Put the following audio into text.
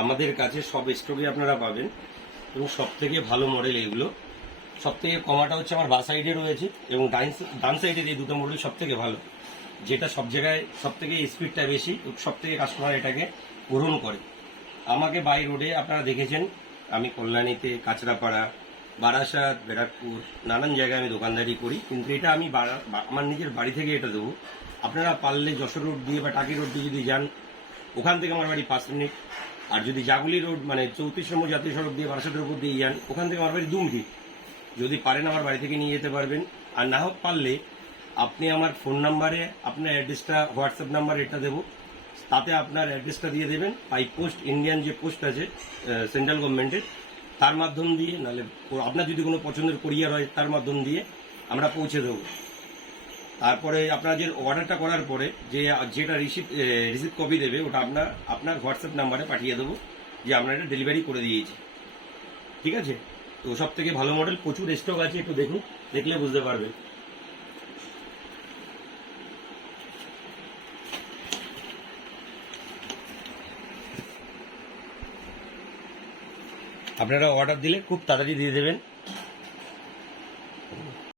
আমাদের কাছে সব স্টকে আপনারা পাবেন এবং সব থেকে ভালো মডেল এগুলো। সব থেকে কমাটা হচ্ছে আমার বা সাইডে রয়েছে এবং ডান সাইডের এই দুটো মডেল সব থেকে ভালো, যেটা সব জায়গায় সব থেকে স্পিডটা বেশি, সব থেকে কাস্টমার এটাকে গ্রহণ করে। আমাকে বাই রোডে আপনারা দেখেছেন, আমি কল্যাণীতে, কাঁচরাপাড়া, বারাসাত, ব্যারাকপুর নানান জায়গায় আমি দোকানদারি করি, কিন্তু এটা আমি আমার নিজের বাড়ি থেকে এটা দেবো। আপনারা পারলে যশোর রোড দিয়ে বা টাকি রোড দিয়ে যদি যান, ওখান থেকে আমার বাড়ি 5 মিনিট। আর যদি জাগুলি রোড মানে 34 নম্বর জাতীয় সড়ক দিয়ে বারাসাতের উপর দিয়ে যান, ওখান থেকে আমার বাড়ি 2 মিনিট। যদি পারেন আমার বাড়ি থেকে নিয়ে যেতে পারবেন, আর না হোক পারলে আপনি আমার ফোন নাম্বারে আপনার অ্যাড্রেসটা, হোয়াটসঅ্যাপ নাম্বার এটা দেবো, তাতে আপনার অ্যাড্রেসটা দিয়ে দেবেন। বাই পোস্ট, ইন্ডিয়ান যে পোস্ট আছে সেন্ট্রাল গভর্নমেন্টের, তার মাধ্যম দিয়ে, নাহলে আপনার যদি কোনো পছন্দের কোরিয়ার হয় তার মাধ্যম দিয়ে আমরা পৌঁছে দেবো। তারপরে আপনারা যে অর্ডারটা করার পরে যেটা রিসিভ কপি দেবে, ওটা আপনার হোয়াটসঅ্যাপ নাম্বারে পাঠিয়ে দেবো যে আমরা এটা ডেলিভারি করে দিয়েছি। ঠিক আছে? তো সব থেকে ভালো মডেল, প্রচুর স্টক আছে, একটু দেখুন, দেখলে বুঝতে পারবেন। আপনারা অর্ডার দিলে খুব তাড়াতাড়ি দিয়ে দেবেন।